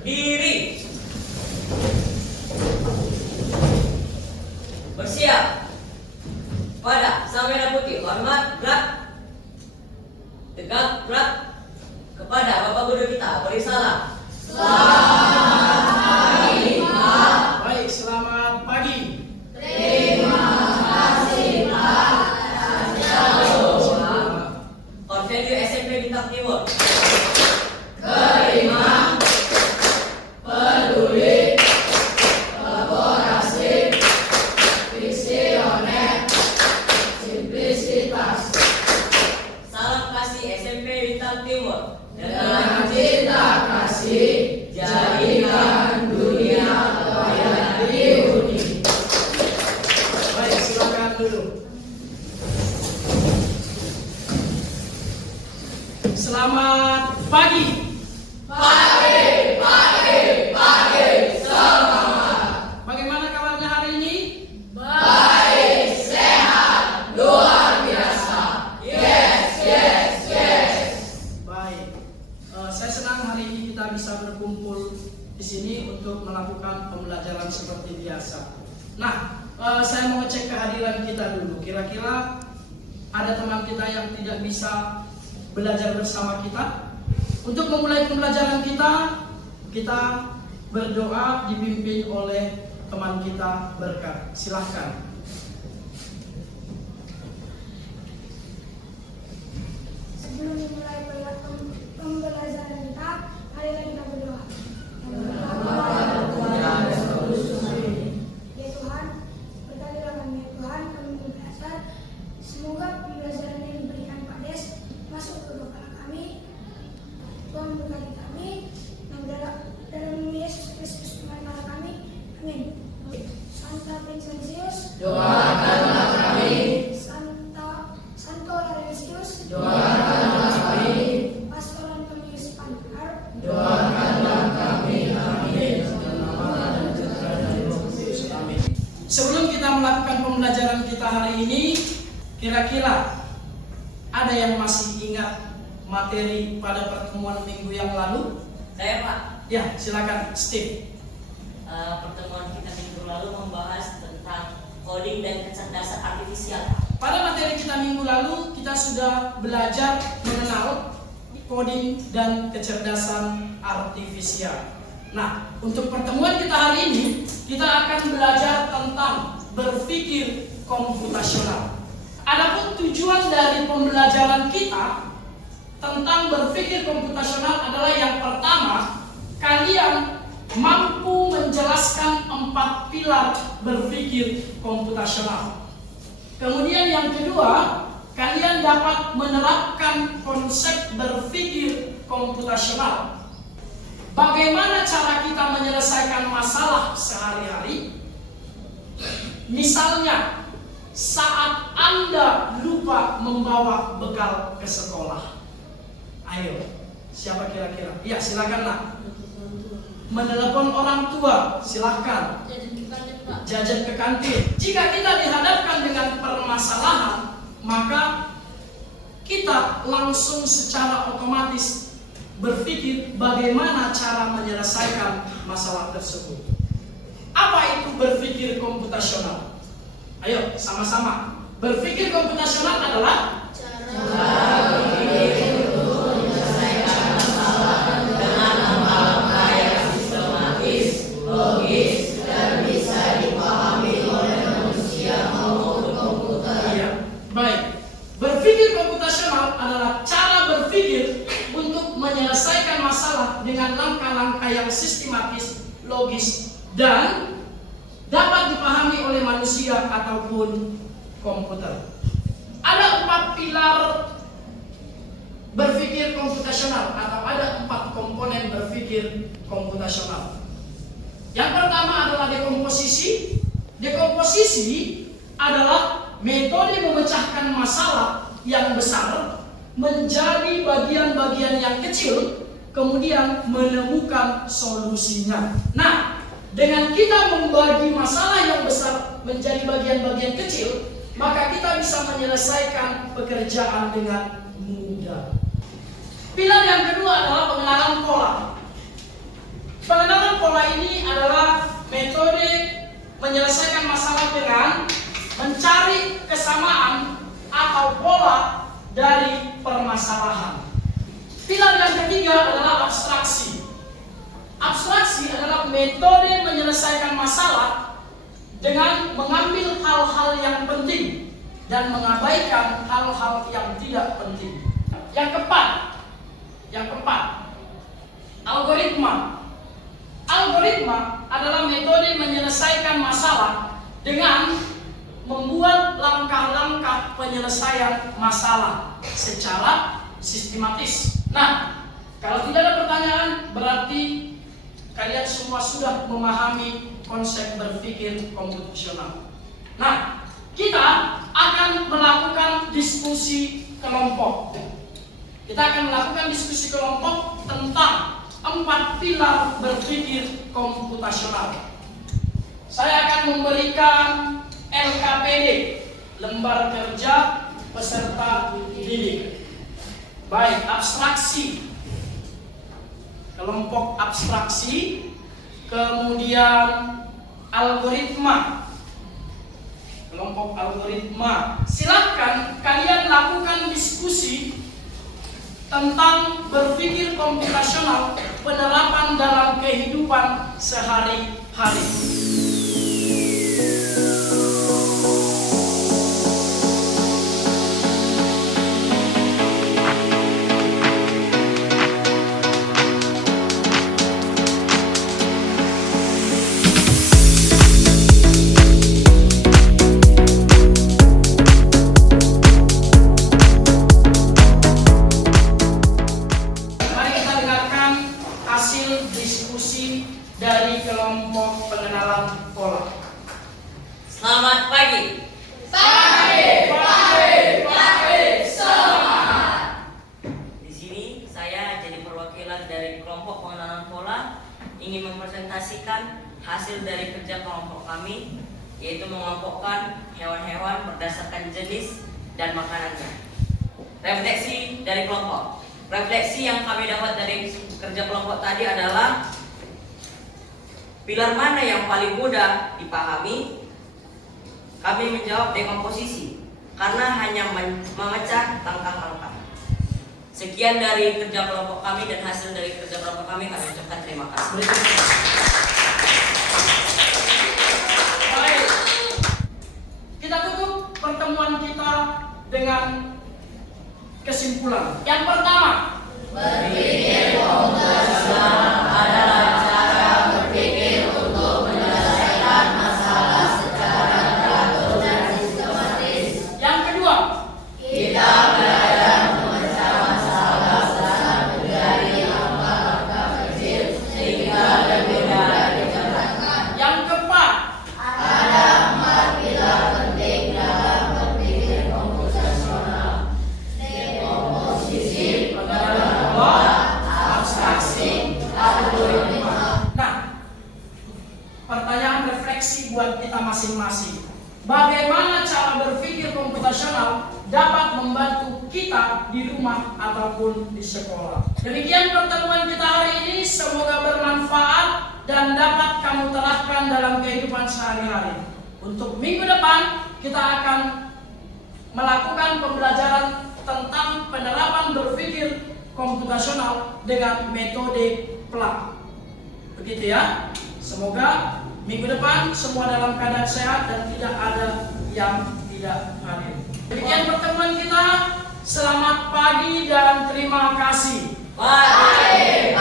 Berdiri. Bersiap. Pada sang merah putih, hormat, gerak. Tegak, gerak. Kepada Bapak Guru kita, beri salam. Selamat pagi, Pak. Baik, selamat pagi. Terima kasih, Pak. Orvenue SMP Bintang Timur. Beriman, peduli, kolaborasi, visioner, simplisitas. Salam kasih SMP Bintang Timur. Dengan cinta kasih, jadikan dunia lebih unik. Baik, silakan duduk. Selamat pagi. Pagi, semangat. Bagaimana kabarnya hari ini? Baik, sehat, luar biasa. Yes. Baik. Saya senang hari ini kita bisa berkumpul di sini untuk melakukan pembelajaran seperti biasa. Nah, saya mau cek kehadiran kita dulu. Kira-kira ada teman kita yang tidak bisa belajar bersama kita? Untuk memulai pembelajaran kita berdoa dipimpin oleh teman kita Berkat. Silahkan. Sebelum memulai pembelajaran kita, marilah kita berdoa. Ya Tuhan, berkatilah kami ya Tuhan, kami belajar. Semoga pembelajaran yang diberikan Pak Des masuk ke kepala kami. Tuhan berkati kami, dalam Yesus Kristus Tuhan kami. Amin. Santa Vincentius, Doakanlah kami, Santo Laurentius, doakanlah kami, Pastor Antonius Pancar, doakanlah kami. Amin. Sebelum kita melakukan pembelajaran kita hari ini, kira-kira ada yang masih ingat materi pada pertemuan minggu yang lalu? Saya Pak. Ya, silakan Steve. Pertemuan kita minggu lalu membahas tentang coding dan kecerdasan artifisial. Pada materi kita minggu lalu, kita sudah belajar mengenal coding dan kecerdasan artifisial. Nah, untuk pertemuan kita hari ini, kita akan belajar tentang berpikir komputasional. Adapun tujuan dari pembelajaran kita tentang berpikir komputasional adalah yang pertama, kalian mampu menjelaskan 4 pilar berpikir komputasional. Kemudian yang kedua, kalian dapat menerapkan konsep berpikir komputasional. Bagaimana cara kita menyelesaikan masalah sehari-hari? Misalnya, saat Anda lupa membawa bekal ke sekolah. Ayo, siapa kira-kira? Ya, silakanlah. Menelepon orang tua, silakan. Jajan ke kantin. Jika kita dihadapkan dengan permasalahan, maka kita langsung secara otomatis berpikir bagaimana cara menyelesaikan masalah tersebut. Apa itu berpikir komputasional? Ayo, sama-sama. Berpikir komputasional adalah Cara berpikir untuk menyelesaikan masalah dengan langkah-langkah yang sistematis, logis, dan bisa dipahami oleh manusia maupun komputer. Iya, baik. Berpikir komputasional adalah cara berpikir untuk menyelesaikan masalah dengan langkah-langkah yang sistematis, logis, dan dapat dipahami oleh manusia ataupun komputer. Ada 4 pilar berpikir komputasional atau ada 4 komponen berpikir komputasional. Yang pertama adalah dekomposisi. Dekomposisi adalah metode memecahkan masalah yang besar menjadi bagian-bagian yang kecil, kemudian menemukan solusinya. Nah, dengan kita membagi masalah yang besar menjadi bagian-bagian kecil, maka kita bisa menyelesaikan pekerjaan dengan mudah. Pilar yang kedua adalah pengenalan pola. Pengenalan pola ini adalah metode menyelesaikan masalah dengan mencari kesamaan atau pola dari permasalahan. Pilar yang ketiga adalah abstraksi. Abstraksi adalah metode menyelesaikan masalah dengan mengambil hal-hal yang penting dan mengabaikan hal-hal yang tidak penting. Yang keempat, algoritma. Algoritma adalah metode menyelesaikan masalah dengan membuat langkah-langkah penyelesaian masalah secara sistematis. Nah, kalau tidak ada pertanyaan, berarti kalian semua sudah memahami konsep berpikir komputasional. Nah, kita akan melakukan diskusi kelompok. Kita akan melakukan diskusi kelompok tentang 4 pilar berpikir komputasional. Saya akan memberikan LKPD, lembar kerja peserta didik. Baik, abstraksi, kelompok abstraksi, kemudian algoritma, kelompok algoritma. Silakan kalian lakukan diskusi tentang berpikir komputasional, penerapan dalam kehidupan sehari-hari. Dari kelompok pengenalan pola. Selamat pagi. Semangat. Di sini saya jadi perwakilan dari kelompok pengenalan pola ingin mempresentasikan hasil dari kerja kelompok kami, yaitu mengelompokkan hewan-hewan berdasarkan jenis dan makanannya. Refleksi dari kelompok. Refleksi yang kami dapat dari kerja kelompok tadi adalah pilar mana yang paling mudah dipahami? Kami menjawab dekomposisi karena hanya memecah langkah-langkah. Sekian dari kerja kelompok kami dan hasil dari kerja kelompok kami ucapkan terima kasih. Baik, kita tutup pertemuan kita dengan kesimpulan. Yang pertama, Berpikir komputasional adalah cara berpikir untuk menyelesaikan masalah secara teratur dan sistematis. yang kedua, Kita belajar memecah masalah besar menjadi langkah-langkah kecil sehingga lebih mudah dikerjakan. yang keempat, Ada 4 pilar penting dalam berpikir komputasional: dekomposisi, pengenalan pola, abstraksi, algoritma. Nah, pertanyaan refleksi buat kita masing-masing. Bagaimana cara berpikir komputasional dapat membantu kita di rumah ataupun di sekolah? Demikian pertemuan kita hari ini, semoga bermanfaat dan dapat kamu terapkan dalam kehidupan sehari-hari. Untuk minggu depan, kita akan melakukan pembelajaran tentang penerapan berpikir komputasional dengan metode PLAK. Begitu ya. Semoga minggu depan semua dalam keadaan sehat dan tidak ada yang tidak hadir. Demikian pertemuan kita. Selamat pagi dan terima kasih. Bye.